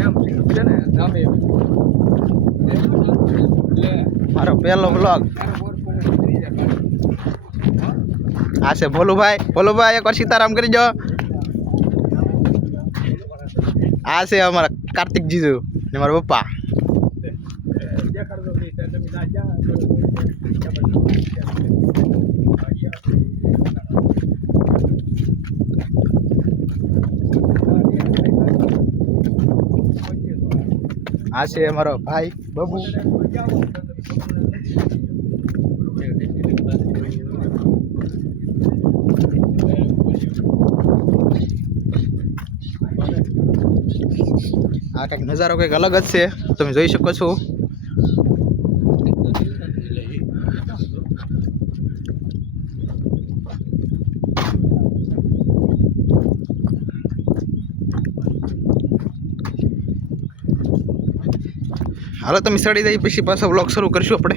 કેમ છે ને ગામે લે મારો પહેલો બ્લોગ આ છે ભોલુભાઈ ભોલુભાઈ એકવાર સીતારામ કરી જો આ છે અમારા કાર્તિક જીજુ ને મારા પપ્પા દેખાડ દો ભાઈ તમે ના જા આ છે અમારો ભાઈ બબુ. આ કંઈક નજારો કંઈક અલગ જ છે. તમે જોઈ શકો છો. હાલો તમે સડી જાય પછી પાછો બ્લોગ શરૂ કરશું આપણે.